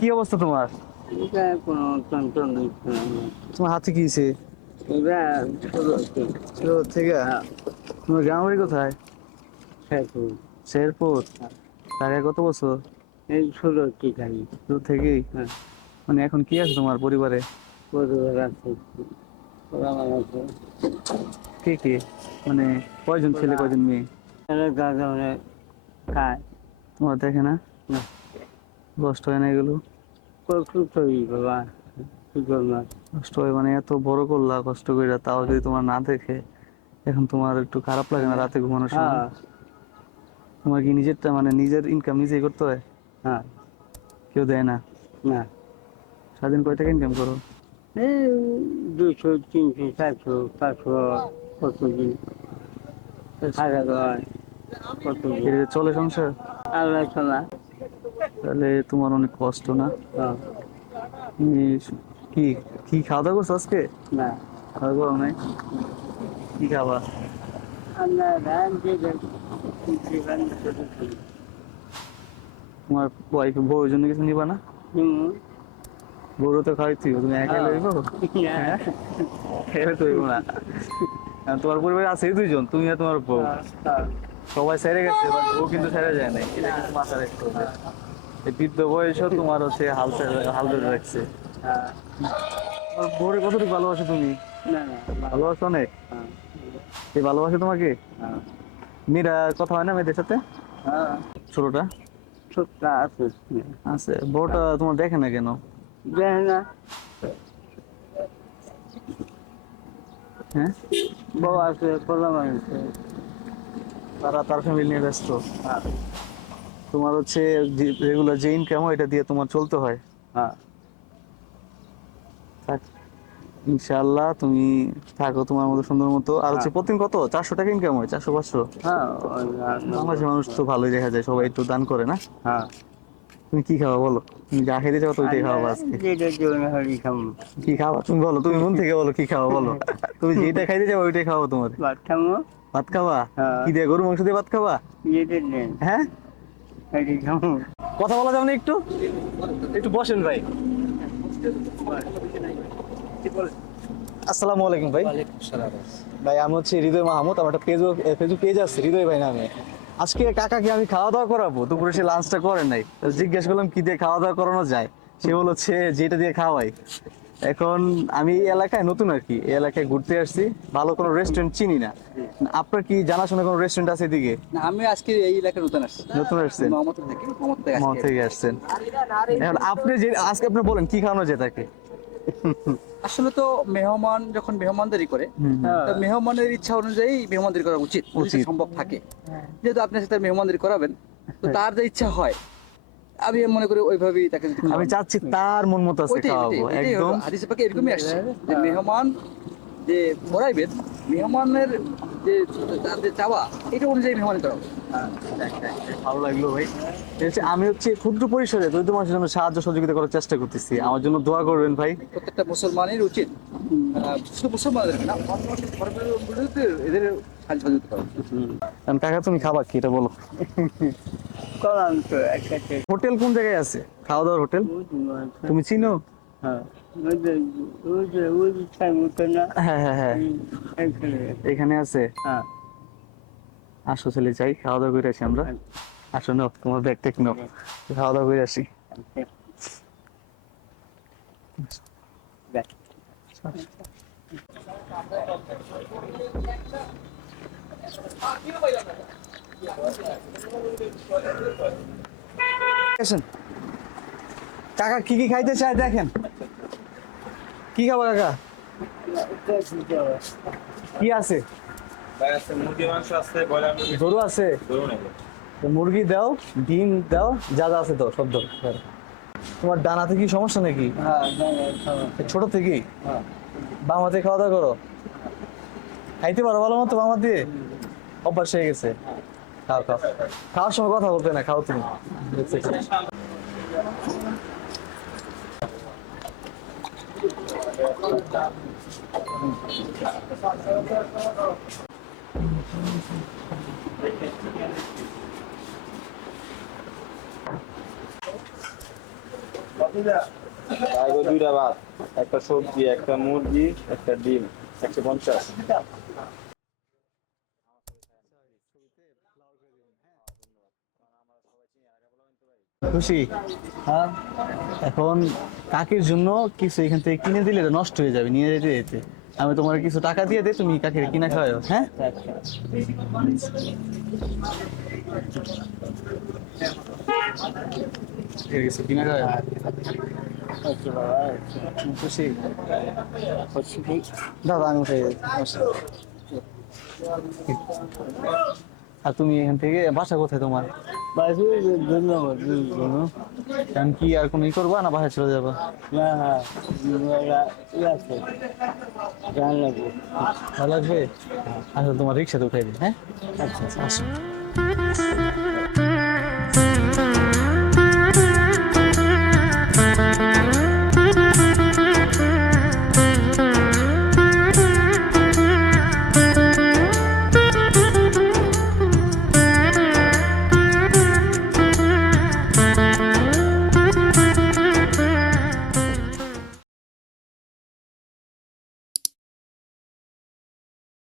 কি অবস্থা তোমার? এটা কোনো কন্ট্রোল নেই। তোমার হাতে কি হয়েছে? এটা ছোট থেকে? তোমার গ্রাম বাড়ি কোথায়? শেরপুর। ঢাকায় কত বছর? এই ছোট কি খাই। ছোট থেকেই? হ্যাঁ, মানে এখন কি আছে তোমার পরিবারে? পরিবার আছে, ওরা আছে। কে কে? মানে কয়জন ছেলে কয়জন মেয়ে? এরা দাদা ওরা খায় তোমার দেখে না? না, কষ্ট হয় না এগুলো? কই বাবা, কি করবো? কষ্ট হয় মানে এত বড় করলা কষ্ট করে, তাও যদি তোমার না দেখে, এখন তোমার একটু খারাপ লাগে না রাতে ঘুমানোর সময়? হ্যাঁ তোমার কি নিজেরটা মানে নিজের ইনকাম নিজেই করতে হয়? হ্যাঁ, কেউ দেয় না? না, সারাদিন কয় টাকা ইনকাম করো? এই 200, 300, 400, 500, কতদিন 1000 হয়, কতদিন এতে চলে সংসার? আল্লাহ ছাড়া। তাহলে তোমার অনেক কষ্ট না? হ্যাঁ, তুমি কি কি খাওয়া দাওয়া করছো আজকে? না, খাওয়া দাওয়া নাই? কি খাবা? আমরা রান দিয়ে জীবন তোমার ওয়াইফ বউর জন্য কিছু নিবা না? বউরও তো খাওয়াইছি, তুমি একা লইবো? হ্যাঁ, একা তো হইবো না। আর তোমার পরিবারে আছে দুইজন, তুমি আর তোমার বউ। সবাই ছেড়ে গেছে, বাট বউ কিন্তু ছেড়ে যায় নাই, এটা কিন্তু মাথায় রাখতে হবে। এই বৃদ্ধ বয়সও তোমার হচ্ছে হাল ধরে রাখছে। তোমার বউরে কতটুকু ভালোবাসো তুমি? না না, ভালোবাসো অনেক? সে ভালোবাসে তোমাকে? মেয়েরা কথা হয় না মেয়েদের সাথে? ছোটটা ছোট্ট আছে, আছে, বউটা তোমার দেখে না কেন? দেয় না, হ্যাঁ, বউ আছে, প্রবলেম আছে। তারা তার ফ্যামিলি নিয়ে ব্যস্ত। তোমার হচ্ছে রেগুলার যে ইনকাম এটা দিয়ে তোমার চলতে হয়। হ্যাঁ, থাক, ইনশাআল্লাহ তুমি থাকো তোমার মতো সুন্দর মতো। আর হচ্ছে প্রতিদিন কত 400 টাকা ইনকাম হয়? 400-500? হ্যাঁ, বাংলাদেশের মানুষ তো ভালোই দেখা যায়, সবাই একটু দান করে না? হ্যাঁ, তুমি কি খাওয়া বলো? তুমি যা খেতে চাও তো ওইটাই খাওয়া আজকে। যেটা জীবনে হরি খাম, কি খাওয়া তুমি বলো, তুমি মন থেকে বলো কি খাওয়া বলো। তুমি যেটা খাইতে চাও ওইটাই খাওয়া তোমার। ভাত খামো, ভাত খাওয়া? হ্যাঁ। কি দিয়ে, গরু মাংস দিয়ে ভাত খাওয়া? যেটা দেন হ্যাঁ, হরি খামো। কথা বলা যাবে না একটু? একটু বসেন ভাই। আসসালামু আলাইকুম ভাই। ভাই আমি হচ্ছে হৃদয় মাহমুদ, আমার একটা ফেসবুক পেজ আছে হৃদয় ভাই নামে। আজকে কাকাকে আমি খাওয়া দাওয়া করাবো, দুপুরে সে লাঞ্চটা করে নাই, তো জিজ্ঞেস করলাম কি দিয়ে খাওয়া দাওয়া করানো যায়। সে বলল হচ্ছে যেটা দিয়ে খাওয়াই। এখন আমি এই এলাকায় নতুন আর কি, এই এলাকায় ঘুরতে আসছি, ভালো কোনো রেস্টুরেন্ট চিনি না। আপনার কি জানাশোনা কোনো রেস্টুরেন্ট আছে এদিকে? না, আমি আজকে এই এলাকায় নতুন আসছি। নতুন আসছেন? মোহাম্মদপুর থেকে মহল থেকে আসছেন। এখন আপনি যে আজকে আপনি বলেন কি খাওয়ানো যায় তাকে? আসলে তো মেহমান যখন মেহমানদারি করে, তো মেহমানের ইচ্ছা অনুযায়ী মেহমানদারি করা উচিত, যদি সম্ভব থাকে। যেহেতু আপনি সাথে মেহমানদারি করাবেন, তো তার যে ইচ্ছা হয়, আমি মনে করি ওইভাবেই তাকে যদি আমি খাওয়ানো। চাচ্ছি তার মন মতো আছে ওইটাই খাওয়াবো ওইটাই ওইটাই একদম। হলো। হাদিসে পাকে এরকমই আসছে যে মেহমান যে করাইবেন, মেহমানের যে তার যে চাওয়া, এটা অনুযায়ী মেহমান করা হবে। ভালো লাগলো ভাই। আমি হচ্ছে ক্ষুদ্র পরিসরে দরিদ্র মানুষের জন্য সাহায্য সহযোগিতা করার চেষ্টা করতেছি, আমার জন্য দোয়া করবেন ভাই। প্রত্যেকটা মুসলমানের উচিত, শুধু মুসলমানদের না, অন্য ধর্মের লোকগুলোতে এদের সাহায্য সহযোগিতা করা উচিত। কারণ কাকা তুমি খাবা কি এটা বলো? করলাম তো একটা হোটেল কোন জায়গায় আছে, খাওয়া দাওয়ার হোটেল তুমি চিনো? হ্যাঁ, ওই যে টাইম হতো না, হ্যাঁ হ্যাঁ হ্যাঁ, এখানে। এখানে আছে। হ্যাঁ, আসো চলে যাই, খাওয়া দাওয়া করে আসি আমরা। আসো নাও তোমার ব্যাগ টেক নাও, খাওয়া দাওয়া করে আসি। আসেন। কাকা কি কি খাইতে চায় দেখেন, কি খাবা কাকা? কি আছে? মুরগি মাংস আছে, ব্রয়লার মুরগি, গরু আছে? গরু নেই। তো মুরগি দাও, ডিম দাও, যা যা আছে দাও সব দাও। তোমার ডানাতে কি সমস্যা নাকি? ছোট থেকেই বাম হাতে খাওয়া দাওয়া করো? খাইতে পারো ভালো মতো বাম হাত দিয়ে? অভ্যাস হয়ে গেছে। খাও খাও, খাওয়ার সময় কথা বলতে না, খাও তুমি। তারপর 2টা ভাত, একটা সবজি, একটা মুরগি, একটা ডিম, 150। খুশি? হ্যাঁ এখন কাকির জন্য কিছু এখান থেকে কিনে দিলে তো নষ্ট হয়ে যাবে, নিয়ে যেতে যেতে। আমি তোমার কিছু টাকা দিয়ে দিই, তুমি কাকির কিনা খাওয়াও, হ্যাঁ? এর কিছু কিনা খাওয়াও। আচ্ছা বাবা, খুশি? হচ্ছে কি? দাদা আমি উঠে যাই। আর তুমি এখান থেকে বাসা কোথায় তোমার? বাসু ধন্যবাদ। কারণ কি আর কোনো ই করবা না বাসায় চলে যাবা? না হ্যাঁ, আছে গান লাগবে। ভালো লাগবে? আচ্ছা তোমার রিক্সাতে উঠাই দিই, হ্যাঁ? আচ্ছা আসো।